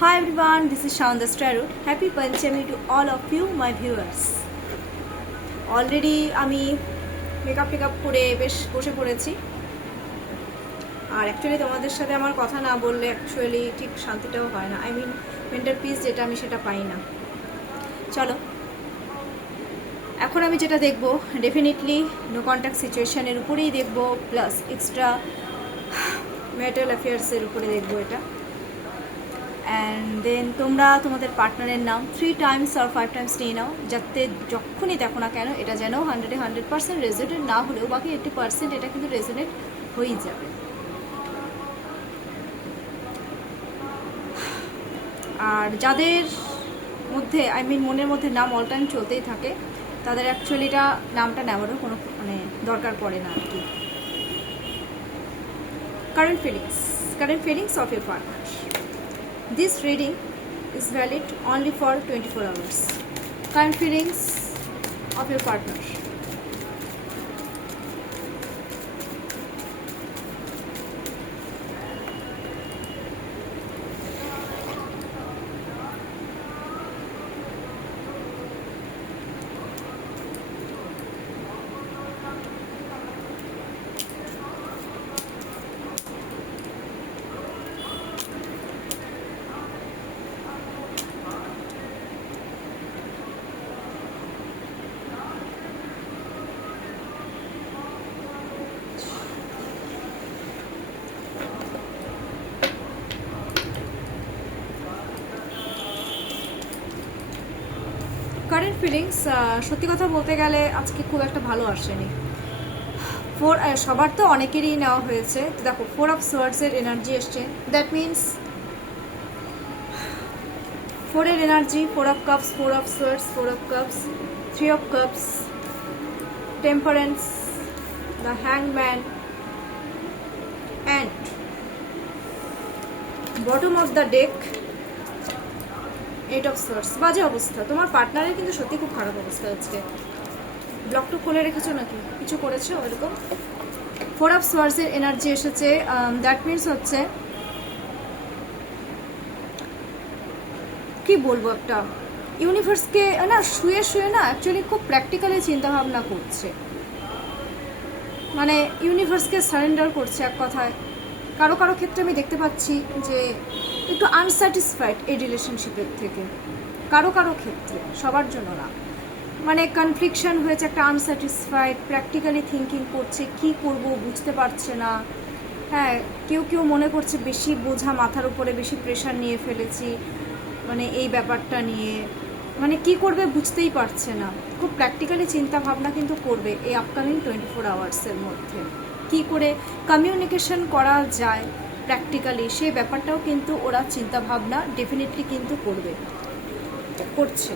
Hi everyone, this is Shaun the Starrow. Happy Panchami to all of you, my viewers. Already আমি makeup করে বেশ বসে পড়েছি। আর actually তোমাদের সাথে আমার কথা না বললে অ্যাকচুয়ালি ঠিক শান্তিটাও হয় না। আই মিন মেন্টাল পিস যেটা আমি সেটা পাই না। চলো, এখন আমি যেটা দেখব ডেফিনেটলি নো কন্ট্যাক্ট সিচুয়েশনের উপরেই দেখব, প্লাস এক্সট্রা ম্যারিটাল অ্যাফেয়ার্সের উপরে দেখব এটা। অ্যান্ড দেন তোমরা তোমাদের পার্টনারের নাম 3 times or 5 times নিয়ে নাও, যাতে যখনই দেখো না কেন এটা যেন 100% রেজোনেট না হলেও বাকি 80% এটা কিন্তু রেজোনেট হয়েই যাবে। আর যাদের মধ্যে আই মিন মনের মধ্যে নাম অল টাইম চলতেই থাকে তাদের অ্যাকচুয়ালি এটা নামটা নেওয়ারও কোনো দরকার পড়ে না আর কি। Current feelings of your partner. This reading is valid only for 24 hours. Current feelings of your partner. Current feelings সত্যি কথা বলতে গেলে আজকে খুব একটা ভালো আসেনি। সবার তো অনেকেরই নেওয়া হয়েছে। দেখো 4 of swords এর এনার্জি এসছে, দ্যাট মিনস 4 এর energy, 4 of cups, 4 of swords, 4 of cups, 3 of cups, temperance, the hangman and bottom of the deck 8 of swords। বাজে অবস্থা, তোমার পার্টনারের কিন্তু সত্যি খুব খারাপ অবস্থা আজকে। ব্লকটা খুলে রেখেছো নাকি কিছু করেছো এরকম? 4 of swords এর এনার্জি এসেছে, দ্যাট মিনস হচ্ছে কি বলবো, একটা ইউনিভার্সকে না শুয়ে শুয়ে না অ্যাকচুয়ালি খুব প্র্যাকটিক্যালি চিন্তা ভাবনা করছে, মানে ইউনিভার্সকে সারেন্ডার করছে এক কথায়। কারো কারো ক্ষেত্রে আমি দেখতে পাচ্ছি যে একটু আনস্যাটিসফাইড এই রিলেশনশিপের থেকে, কারো কারো ক্ষেত্রে, সবার জন্য না। মানে কনফ্লিকশন হয়েছে, একটা আনস্যাটিসফাইড, প্র্যাকটিক্যালি থিঙ্কিং করছে, কি করব বুঝতে পারছে না। হ্যাঁ, কেউ কেউ মনে করছে বেশি বোঝা মাথার উপরে, বেশি প্রেশার নিয়ে ফেলেছি, মানে এই ব্যাপারটা নিয়ে মানে কি করবে বুঝতেই পারছে না। খুব প্র্যাকটিক্যালি চিন্তা ভাবনা কিন্তু করবে এই আপকামিং 24 আওয়ার্সের মধ্যে। কি করে কমিউনিকেশন করা যায় প্র্যাকটিক্যালি সেই ব্যাপারটাও কিন্তু ওরা চিন্তা ভাবনা ডেফিনেটলি কিন্তু করছে।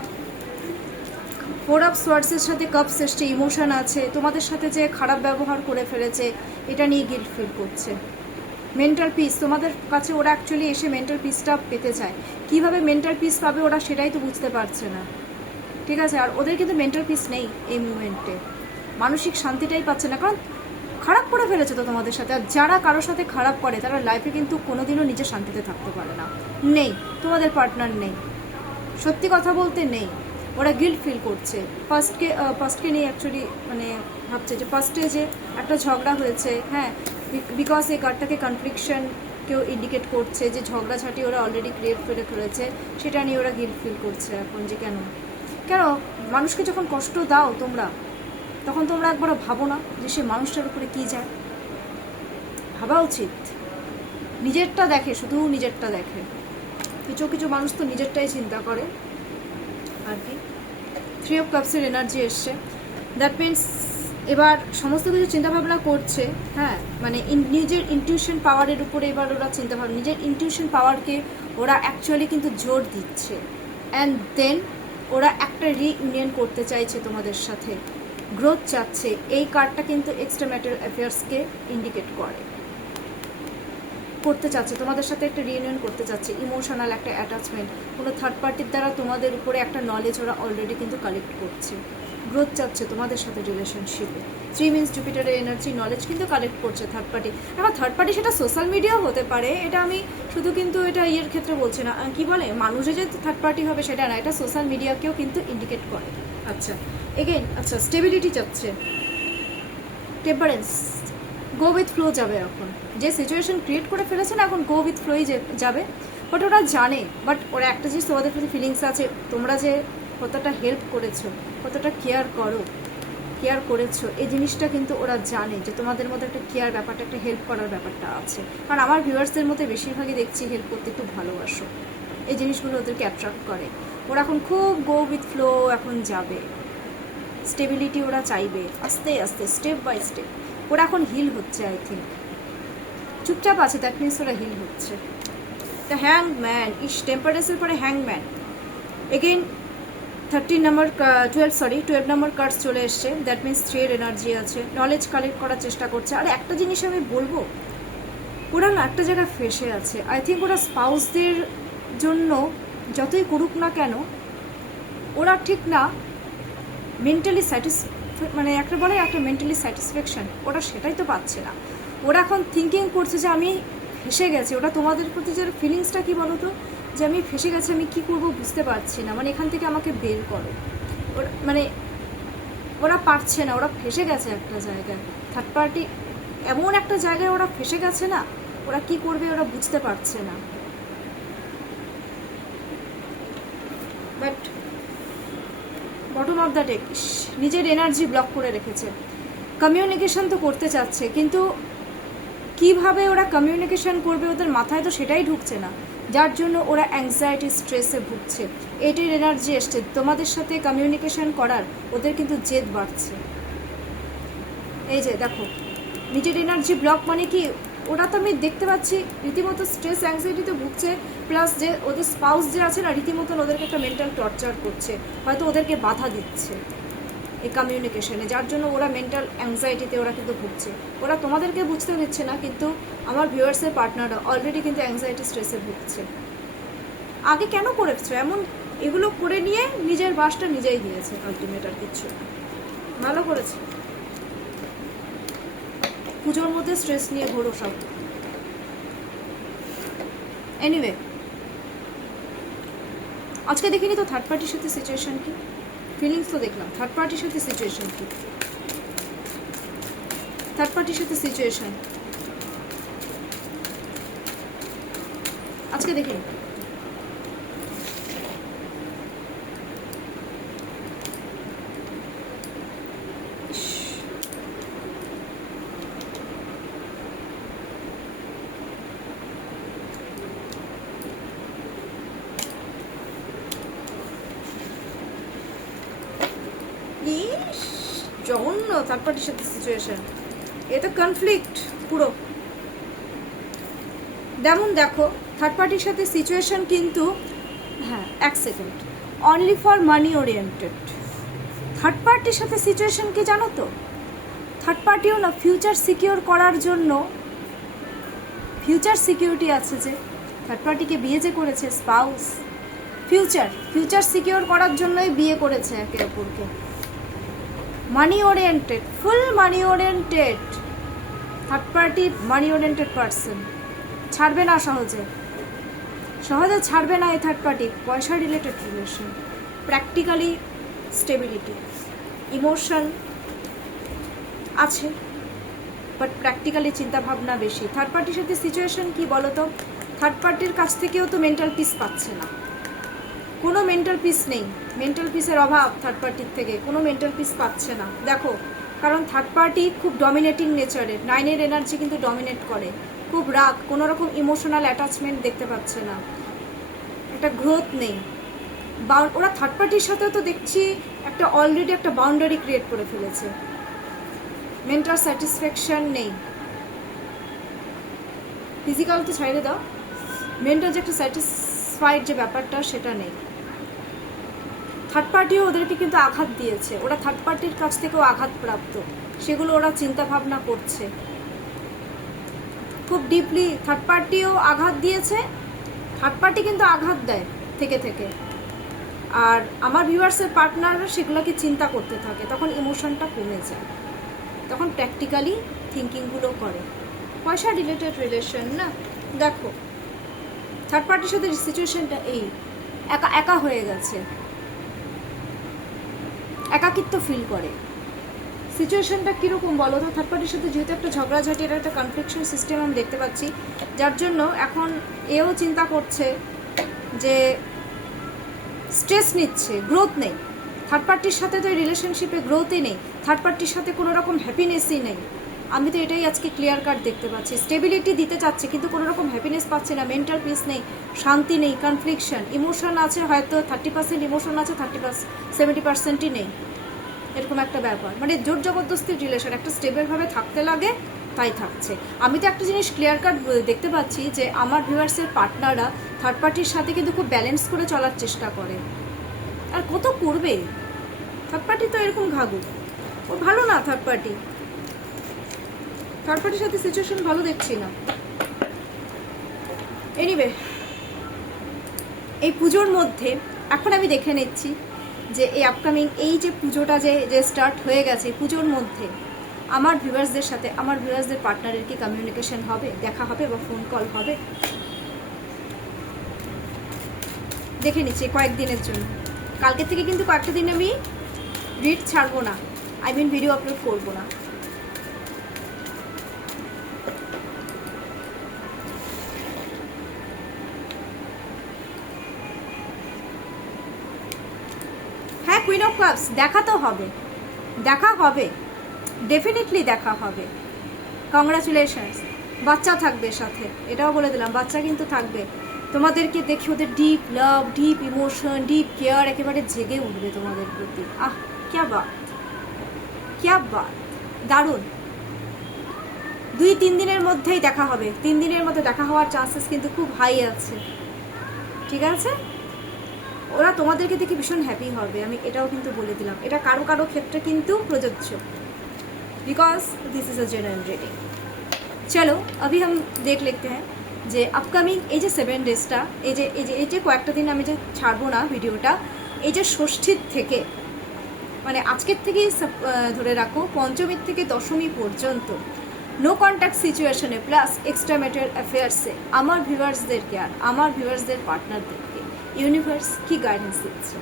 4 of swords এর সাথে কাপস এসছে, ইমোশন আছে, তোমাদের সাথে যে খারাপ ব্যবহার করে ফেলেছে এটা নিয়ে গিল্ট ফিল করছে। মেন্টাল পিস তোমাদের কাছে ওরা অ্যাকচুয়ালি এসে মেন্টাল পিসটা পেতে চায়। কিভাবে মেন্টাল পিস পাবে ওরা সেটাই তো বুঝতে পারছে না, ঠিক আছে? আর ওদের কিন্তু মেন্টাল পিস নেই এই মুমেন্টে, মানসিক শান্তিটাই পাচ্ছে না, কারণ খারাপ করে ফেলেছে তো তোমাদের সাথে। আর যারা কারোর সাথে খারাপ করে তারা লাইফে কিন্তু কোনোদিনও নিজে শান্তিতে থাকতে পারে না। নেই, তোমাদের পার্টনার নেই, সত্যি কথা বলতে নেই। ওরা গিল্ট ফিল করছে ফার্স্টকে নিয়ে অ্যাকচুয়ালি, মানে ভাবছে যে ফার্স্টে যে একটা ঝগড়া হয়েছে, হ্যাঁ, বিকজ এই কার্ডটাকে কনফ্লিকশন কেউ ইন্ডিকেট করছে যে ঝগড়াঝাটি ওরা অলরেডি ক্রিয়েট করে ফেলেছে, সেটা নিয়ে ওরা গিল্ট ফিল করছে এখন যে কেন মানুষকে যখন কষ্ট দাও তোমরা, তখন তোমরা একবারও ভাবো না যে সে মানুষটার উপরে কি যায়? ভাবা উচিত। নিজেরটা দেখে, শুধু নিজেরটা দেখে। কিছু কিছু মানুষ তো নিজেরটাই চিন্তা করে আর কি। 3 of cups এর এনার্জি এসছে, দ্যাট মিনস এবার সমস্ত কিছু চিন্তাভাবনা করছে। হ্যাঁ, মানে নিজের ইনটিউশন পাওয়ারের উপরে এবার ওরা চিন্তাভাবনা, নিজের ইনটিউশন পাওয়ারকে ওরা অ্যাকচুয়ালি কিন্তু জোর দিচ্ছে। অ্যান্ড দেন ওরা একটা রিইউনিয়ন করতে চাইছে তোমাদের সাথে, গ্রোথ চাচ্ছে। এই কার্ডটা কিন্তু এক্সট্রা ম্যারিটাল অ্যাফেয়ার্সকে ইন্ডিকেট করতে চাচ্ছে, তোমাদের সাথে একটা রিইউনিয়ন করতে চাচ্ছে, ইমোশনাল একটা অ্যাটাচমেন্ট, কোনো থার্ড পার্টির দ্বারা তোমাদের উপরে একটা নলেজ ওরা অলরেডি কিন্তু কালেক্ট করছে। গ্রোথ চাচ্ছে তোমাদের সাথে রিলেশনশিপে। 3 মিনস জুপিটারের এনার্জি, নলেজ কিন্তু কালেক্ট করছে থার্ড পার্টি। এবার থার্ড পার্টি সেটা সোশ্যাল মিডিয়াও হতে পারে, এটা আমি শুধু কিন্তু এটা ইয়ের ক্ষেত্রে বলছি না, কি বলে মানুষে যে থার্ড পার্টি হবে সেটা না, এটা সোশ্যাল মিডিয়াকেও কিন্তু ইন্ডিকেট করে। আচ্ছা এগেইন, আচ্ছা স্টেবিলিটি চাচ্ছে, টেম্পারেন্স, গো উইথ ফ্লো যাবে। এখন যে সিচুয়েশন ক্রিয়েট করে ফেলেছে না, এখন গো উইথ ফ্লোই যাবে। বাট ওরা জানে, বাট ওরা একটা জিনিস তোমাদের প্রতি ফিলিংস আছে, তোমরা যে কতটা হেল্প করেছো, কতটা কেয়ার করেছো, এই জিনিসটা কিন্তু ওরা জানে যে তোমাদের মধ্যে একটা কেয়ার ব্যাপারটা, একটা হেল্প করার ব্যাপারটা আছে। কারণ আমার ভিউয়ার্সদের মধ্যে বেশিরভাগই দেখছি হেল্প করতে খুব ভালোবাসো, এই জিনিসগুলো ওদেরকে অ্যাট্রাক্ট করে। ওরা এখন খুব গো উইথ ফ্লো এখন যাবে, স্টেবিলিটি ওরা চাইবে, আস্তে আস্তে স্টেপ বাই স্টেপ। ওরা এখন হিল হচ্ছে, আই থিঙ্ক চুপচাপ আছে, দ্যাট মিনস ওরা হিল হচ্ছে। দ্য হ্যাংম্যান, ইস টেম্পারেন্সের পরে হ্যাংম্যান, এগেইন 12 নম্বর কার্ডস চলে এসছে, দ্যাট মিনস 3 এর এনার্জি আছে, নলেজ কালেক্ট করার চেষ্টা করছে। আর একটা জিনিস আমি বলবো, ওরা না একটা জায়গায় ফেসে আছে, আই থিঙ্ক ওরা স্পাউসদের জন্য যতই করুক না কেন, ওরা ঠিক না মেন্টালি মানে একটা বলে একটা মেন্টালি স্যাটিসফ্যাকশন, ওরা সেটাই তো পাচ্ছে না। ওরা এখন থিঙ্কিং করছে যে আমি ফেসে গেছি। ওটা তোমাদের প্রতি যে ফিলিংসটা কি বলো তো, যে আমি ফেসে গেছি, আমি কি করব বুঝতে পারছি না, মানে এখান থেকে আমাকে বের করো। মানে ওরা পারছে না, ওরা ফেসে গেছে একটা জায়গায়, থার্ড পার্টি এমন একটা জায়গায় ওরা ফেসে গেছে না, ওরা কি করবে ওরা বুঝতে পারছে না। But bottom of the deck, নিজের এনার্জি ব্লক করে রেখেছে। কমিউনিকেশন তো করতে চাচ্ছে, কিন্তু কিভাবে ওরা কমিউনিকেশন করবে ওদের মাথায় তো সেটাই ঢুকছে না, যার জন্য ওরা অ্যাংজাইটি স্ট্রেসে ভুগছে। এটির এনার্জি এসছে, তোমাদের সাথে কমিউনিকেশন করার ওদের কিন্তু জেদ বাড়ছে। এই যে দেখো নিজের এনার্জি ব্লক মানে কি, ওরা তো আমি দেখতে পাচ্ছি রীতিমতো স্ট্রেস অ্যাংজাইটিতে ভুগছে, প্লাস যে ওদের স্পাউস যে আছে না, রীতিমতন ওদেরকে একটা মেন্টাল টর্চার করছে, হয়তো ওদেরকে বাধা দিচ্ছে এই কমিউনিকেশনে, যার জন্য ওরা মেন্টাল অ্যাংজাইটিতে ওরা কিন্তু ভুগছে। ওরা তোমাদেরকে বুঝতে দিচ্ছে না, কিন্তু আমার ভিউয়ার্সের পার্টনাররা অলরেডি কিন্তু অ্যাংজাইটি স্ট্রেসে ভুগছে। আগে কেন করেছো এমন, এগুলো করে নিয়ে নিজের বাসটা নিজেই দিয়েছে আলটিমেট, আর কিচ্ছু ভালো করেছে। পুজোর মধ্যে স্ট্রেস নিয়ে ঘোরো সব। এনিওয়ে, আজকে দেখিনি তো থার্ড পার্টির সাথে সিচুয়েশন কি, ফিলিংস তো দেখলাম, থার্ড পার্টির সাথে সিচুয়েশন কি, থার্ড পার্টির সাথে সিচুয়েশন আজকে দেখিনি। জঘন্য থার্ড পার্টির সাথে সিচুয়েশন, এটা কনফ্লিক্ট পুরো। যেমন দেখো থার্ড পার্টির সাথে সিচুয়েশন কিন্তু, হ্যাঁ এক second, only for money oriented. Third পার্টির সাথে সিচুয়েশন কি জানো তো, থার্ড পার্টিও না ফিউচার সিকিউর করার জন্য, ফিউচার সিকিউরিটি আছে যে থার্ড পার্টিকে বিয়ে যে করেছে স্পাউস, ফিউচার সিকিউর করার জন্যই বিয়ে করেছে একে অপরকে। মানি ওরিয়েন্টেড, ফুল মানি ওরিয়েন্টেড, থার্ড পার্টি মানি ওরিয়েন্টেড পার্সন, ছাড়বে না সহজে ছাড়বে না এই থার্ড পার্টি। পয়সা related relation, practically stability, emotion আছে বাট প্র্যাকটিক্যালি চিন্তাভাবনা বেশি। থার্ড পার্টির সাথে সিচুয়েশন কি বলো তো, থার্ড পার্টির কাছ থেকেও তো মেন্টাল পিস পাচ্ছে না, কোনো মেন্টাল পিস নেই, মেন্টাল পিসের অভাব থার্ড পার্টির থেকে, কোনো মেন্টাল পিস পাচ্ছে না। দেখো কারণ থার্ড পার্টি খুব ডমিনেটিং নেচারের, 9 এর এনার্জি কিন্তু ডমিনেট করে, খুব রাগ, কোনো রকম ইমোশনাল অ্যাটাচমেন্ট দেখতে পাচ্ছে না, একটা গ্রোথ নেই। ওরা থার্ড পার্টির সাথেও তো দেখছি একটা অলরেডি একটা বাউন্ডারি ক্রিয়েট করে ফেলেছে, মেন্টাল স্যাটিসফ্যাকশন নেই। ফিজিক্যাল তো ছাইড়ে দাও, মেন্টাল যে একটা স্যাটিসফাইড যে ব্যাপারটা সেটা নেই। থার্ড পার্টিও ওদেরকে কিন্তু আঘাত দিয়েছে, ওরা থার্ড পার্টির কাছ থেকেও আঘাতপ্রাপ্ত, সেগুলো ওরা চিন্তা ভাবনা করছে খুব ডিপলি। থার্ড পার্টিও আঘাত দিয়েছে, থার্ড পার্টি কিন্তু আঘাত দেয় থেকে থেকে, আর আমার ভিউয়ার্সের পার্টনাররা সেগুলোকে চিন্তা করতে থাকে, তখন ইমোশনটা কমে যায়, তখন প্র্যাকটিক্যালি থিঙ্কিংগুলো করে। পয়সা রিলেটেড রিলেশন না, দেখো থার্ড পার্টির সাথে সিচুয়েশনটা এই একা একা হয়ে গেছে, একাকিত্ব ফিল করে। সিচুয়েশনটা কীরকম বলো তো? থার্ড পার্টির সাথে যেহেতু একটা ঝগড়াঝাটি, এটা একটা কনফ্লিকশন সিস্টেম আমি দেখতে পাচ্ছি, যার জন্য এখন এও চিন্তা করছে যে স্ট্রেস নিচ্ছে, গ্রোথ নেই। থার্ড পার্টির সাথে তো রিলেশনশিপে গ্রোথই নেই, থার্ড পার্টির সাথে কোনো রকম হ্যাপিনেসই নেই। আমি তো এটাই আজকে ক্লিয়ার কাট দেখতে পাচ্ছি। স্টেবিলিটি দিতে চাচ্ছে কিন্তু কোনো রকম হ্যাপিনেস পাচ্ছে না, মেন্টাল পিস নেই, শান্তি নেই, কনফ্লিকশন। ইমোশন আছে হয়তো 30% ইমোশন আছে, 70%ই নেই, এরকম একটা ব্যাপার। মানে জোর জবরদস্তির রিলেশন, একটা স্টেবলভাবে থাকতে লাগে তাই থাকছে। আমি তো একটা জিনিস ক্লিয়ার কাট দেখতে পাচ্ছি যে আমার ভিউয়ার্সের পার্টনাররা থার্ড পার্টির সাথে কিন্তু খুব ব্যালেন্স করে চলার চেষ্টা করে। আর কত করবে? থার্ড পার্টি তো এরকম ঘাগু, ও ভালো না। থার্ড পার্টির সাথে সিচুয়েশন ভালো দেখছি না। এনিওয়ে, এই পুজোর মধ্যে এখন আমি দেখে নিচ্ছি যে এই আপকামিং এই যে পুজোটা যে স্টার্ট হয়ে গেছে, পুজোর মধ্যে আমার ভিউয়ার্সদের সাথে আমার ভিউয়ার্সদের পার্টনারের কি কমিউনিকেশন হবে, দেখা হবে বা ফোন কল হবে, দেখে নিচ্ছি কয়েকদিনের জন্য। কালকে থেকে কিন্তু কয়েকটা দিন আমি রিড ছাড়বো না, ভিডিও আপলোড করবো না। হ্যাঁ, কুইন অফ কাপস দেখা তো হবে, দেখা হবে, ডেফিনেটলি দেখা হবে। কংগ্রাচুলেশনস। বাচ্চা থাকবে সাথে, এটাও বলে দিলাম, বাচ্চা কিন্তু থাকবে। তোমাদেরকে দেখে ওদের ডিপ লাভ, ডিপ ইমোশন, ডিপ কেয়ার একেবারে জেগে উঠবে তোমাদের প্রতি। আহ, ক্যা বাত, ক্যা বাত, দারুণ। 2-3 দিনের মধ্যেই দেখা হবে, 3 দিনের মধ্যে দেখা হওয়ার চান্সেস কিন্তু খুব হাই আছে, ঠিক আছে? ওরা তোমাদেরকে দেখে ভীষণ হ্যাপি হবে, আমি এটাও কিন্তু বলে দিলাম। এটা কারো কারো ক্ষেত্রে কিন্তু প্রযোজ্য, because this is a general reading. चलो अभी हम देख लेते हैं যে আপকামিং এই যে 7 ডেজটা, এই যে কয়েকটা দিন আমি যে ছাড়বো না ভিডিওটা, এই যে ষষ্ঠীর থেকে মানে আজকের থেকেই ধরে রাখো পঞ্চমীর থেকে দশমী পর্যন্ত নো কন্ট্যাক্ট সিচুয়েশনে প্লাস এক্সট্রা ম্যারিটাল অ্যাফেয়ার্সে আমার ভিউয়ার্সদেরকে আর আমার ভিউয়ার্সদের পার্টনারদেরকে ইউনিভার্স কি গাইডেন্স দিচ্ছে।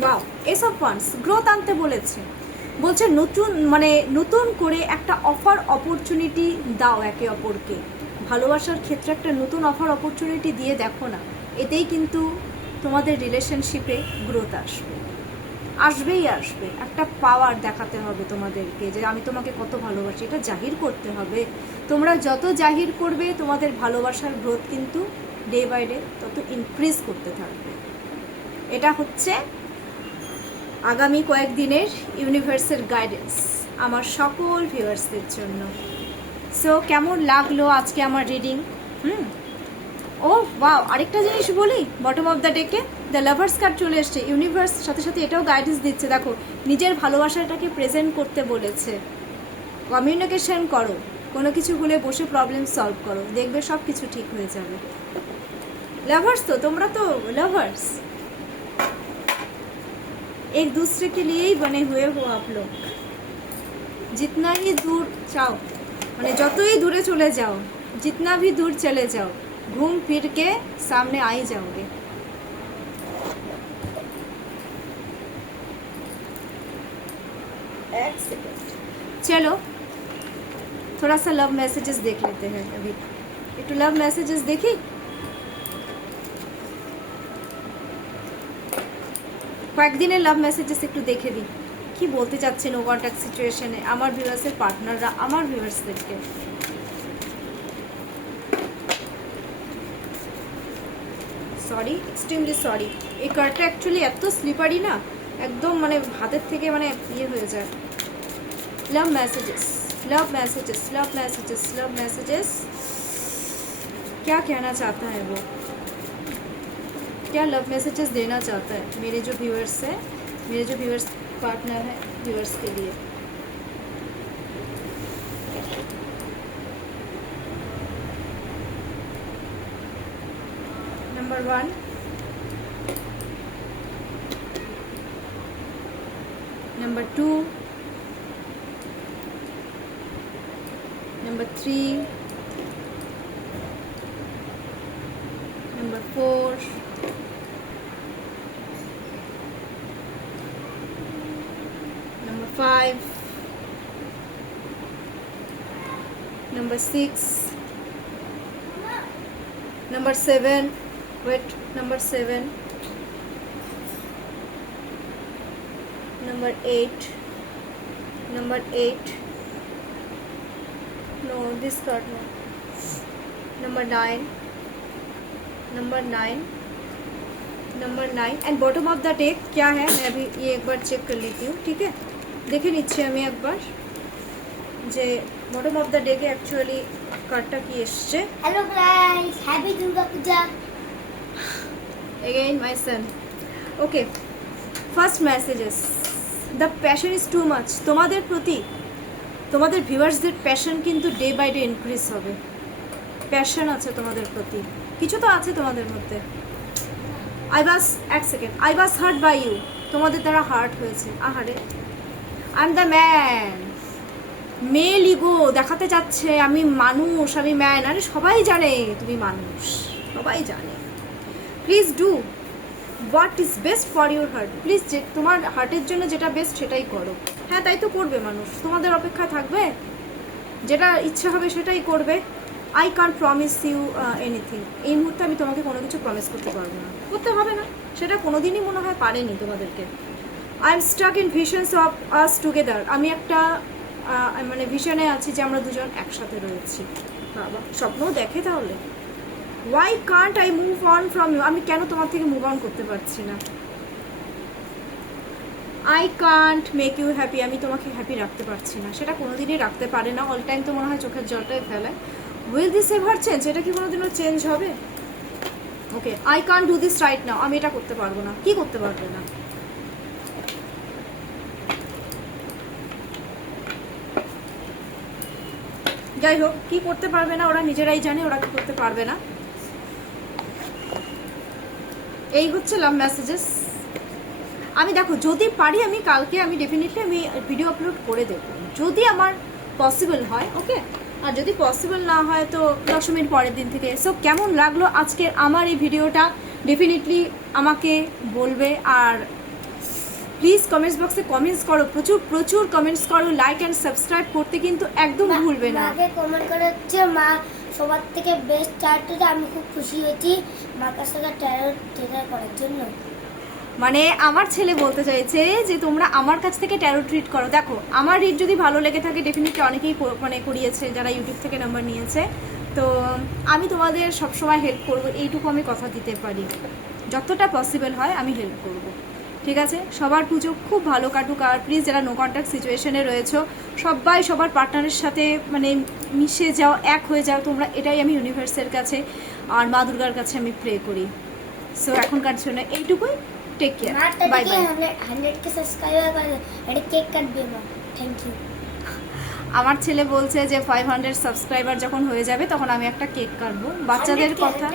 ওয়াও, এসব ফান্ডস গ্রোথ আনতে বলেছে, বলছে নতুন করে একটা অফার অপরচুনিটি দাও একে অপরকে। ভালোবাসার ক্ষেত্রে একটা নতুন অফার অপরচুনিটি দিয়ে দেখো না, এতেই কিন্তু তোমাদের রিলেশনশিপে গ্রোথ আসবেই আসবে। একটা পাওয়ার দেখাতে হবে তোমাদেরকে যে আমি তোমাকে কত ভালোবাসি, এটা জাহির করতে হবে। তোমরা যত জাহির করবে তোমাদের ভালোবাসার গ্রোথ কিন্তু ডে বাই ডে তত ইনক্রিজ করতে থাকবে। এটা হচ্ছে আগামী কয়েকদিনের ইউনিভার্সের গাইডেন্স আমার সকল ভিউয়ার্সদের জন্য। সো কেমন লাগলো আজকে আমার রিডিং? ও ওয়াও, আরেকটা জিনিস বলি, বটম অফ দ্য ডেকে দ্য লাভার্স কার্ড চলে এসছে। ইউনিভার্স সাথে সাথে এটাও গাইডেন্স দিচ্ছে, দেখো নিজের ভালোবাসাটাকে প্রেজেন্ট করতে বলেছে। কমিউনিকেশন করো, কোনো কিছু হলে বসে প্রবলেম সলভ করো, দেখবে সব কিছু ঠিক হয়ে যাবে। লাভার্স তো তোমরা তো লাভার্স, एक दूसरे के लिए ही बने हुए हो आप लोग। जितना ही दूर जाओ, মানে যতই দূরে চলে যাও, जितना भी दूर चले जाओ, घूम फिर के सामने आ ही जाओगे। एक सेकंड, चलो थोड़ा सा लव मैसेजेस देख लेते हैं। अभी एक लव मैसेजेस देखी, কয়েকদিনের লাভ মেসেজেস একটু দেখে দিই কি বলতে চাচ্ছে নো কন্ট্যাক্ট সিচুয়েশনে আমার ভিউয়ার্সের পার্টনাররা আমার ভিউয়ার্সদেরকে। সরি, এক্সট্রিমলি সরি, এই কার্ডটা অ্যাকচুয়ালি এত স্লিপারি না, একদম মানে হাতের থেকে মানে ইয়ে হয়ে যায়। লাভ messages love messages, love messages, love messages. क्या कहना चाहता है वो, क्या लव मैसेजेस देना चाहता है मेरे जो व्यूअर्स है, मेरे जो व्यूअर्स पार्टनर है, व्यूअर्स के लिए। Number 1, number 2, number 3, number 4, number 5, number 6, number 7, wait, number 7, number 8, number 8, no, this card no, number 9, number 9, number 9 and bottom of the deck क्या है, मैं अभी ये एक बार चेक कर लेती हूँ, ठीक है, দেখে নিচ্ছি আমি একবার যে বটম অফ দ্য ডেকে অ্যাকচুয়ালি কার্ডটা কি এসছে। Hello guys, happy Durga Puja. Again my son. Okay, first messages, the passion is too much। তোমাদের প্রতি তোমাদের ভিউয়ার্সদের প্যাশন কিন্তু ডে বাই ডে ইনক্রিজ হবে। প্যাশন আছে তোমাদের প্রতি, কিছু তো আছে তোমাদের মধ্যে। এক second, I was hurt by you, তোমাদের দ্বারা হার্ট হয়েছে। আহারে, I am the man. Male ego দেখাতে যাচ্ছে আমি মানুষ, আমি ম্যান। আরে সবাই জানে তুমি মানুষ, সবাই জানে। Please do what is best for your heart. Please যে তোমার হার্টের জন্য যেটা বেস্ট সেটাই করো। হ্যাঁ, তাই তো করবে মানুষ, তোমাদের অপেক্ষা থাকবে, যেটা ইচ্ছা হবে সেটাই করবে। I can't promise you anything. এই মুহূর্তে আমি তোমাকে কোনো কিছু প্রমিস করতে পারবো না, করতে হবে না, সেটা কোনোদিনই মনে হয় পারেনি তোমাদেরকে। I am stuck in visions of us together. আমি একটা মানে ভিশনে আছি যে আমরা দুজন একসাথে রয়েছি। বাবা, স্বপ্নও দেখে তাহলে। Why can't I move on from you. আমি কেন তোমার থেকে মুভ অন করতে পারছি না। I can't make you happy. আমি তোমাকে হ্যাপি রাখতে পারছি না, সেটা কোনোদিনই রাখতে পারে না। অল টাইম তো মনে হয় চোখের জলটাই ফেলায়। Will this ever change? এটা কি কোনোদিনও চেঞ্জ হবে? Okay, I can't do this right now. আমি এটা করতে পারবো না। কি করতে পারবে না? যাই হোক, কি করতে পারবে না ওরা নিজেরাই জানে, ওরা কি করতে পারবে না। এই হচ্ছে লাভ মেসেজেস। আমি দেখো, যদি পারি আমি কালকে আমি ডেফিনেটলি আমি ভিডিও আপলোড করে দেবো, যদি আমার পসিবল হয়। ওকে, আর যদি পসিবল না হয় তো 10 মিনিট পরের দিন থেকে। সো কেমন লাগলো আজকে আমার এই ভিডিওটা ডেফিনেটলি আমাকে বলবে। আর প্লিজ কমেন্টস বক্সে কমেন্টস করো, প্রচুর প্রচুর কমেন্টস করো। লাইক অ্যান্ড সাবস্ক্রাইব করতে কিন্তু একদম ভুলবে না। মাকে কমেন্ট করে হচ্ছে মা সবার থেকে বেস্ট চার্টটা, আমি খুব খুশি হয়েছি মার কাছ থেকে ট্যারো করার জন্য। মানে আমার ছেলে বলতে চাইছে যে তোমরা আমার কাছ থেকে ট্যারো ট্রিট করো। দেখো, আমার রিড যদি ভালো লেগে থাকে, ডেফিনেটলি অনেকেই মানে করিয়েছে যারা ইউটিউব থেকে নাম্বার নিয়েছে। তো আমি তোমাদের সবসময় হেল্প করবো, এইটুকু আমি কথা দিতে পারি। যতটা পসিবল হয় আমি হেল্প করব, ঠিক আছে? সবার পুজো খুব ভালো কাটুক। আর প্লিজ যারা নো কন্ট্যাক্ট সিচুয়েশনে রয়েছো, সবাই সবার পার্টনারের সাথে মানে মিশে যাও, এক হয়ে যাও তোমরা। এটাই আমি ইউনিভার্সের কাছে আর মা দুর্গার কাছে আমি প্রে করি। সো এখনকার জন্য এইটুকুই। Take care, bye bye. 100 subscriber করে এটা কেক কাটবে মা। Thank you. আমার ছেলে বলছে যে 500 সাবস্ক্রাইবার যখন হয়ে যাবে তখন আমি একটা কেক কাটবো। বাচ্চাদের কথা,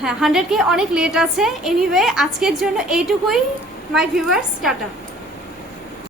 হ্যাঁ 100K অনেক লেট আছে। এনিওয়ে, আজকের জন্য এইটুকুই মাই ভিউয়ার্স, টাটা।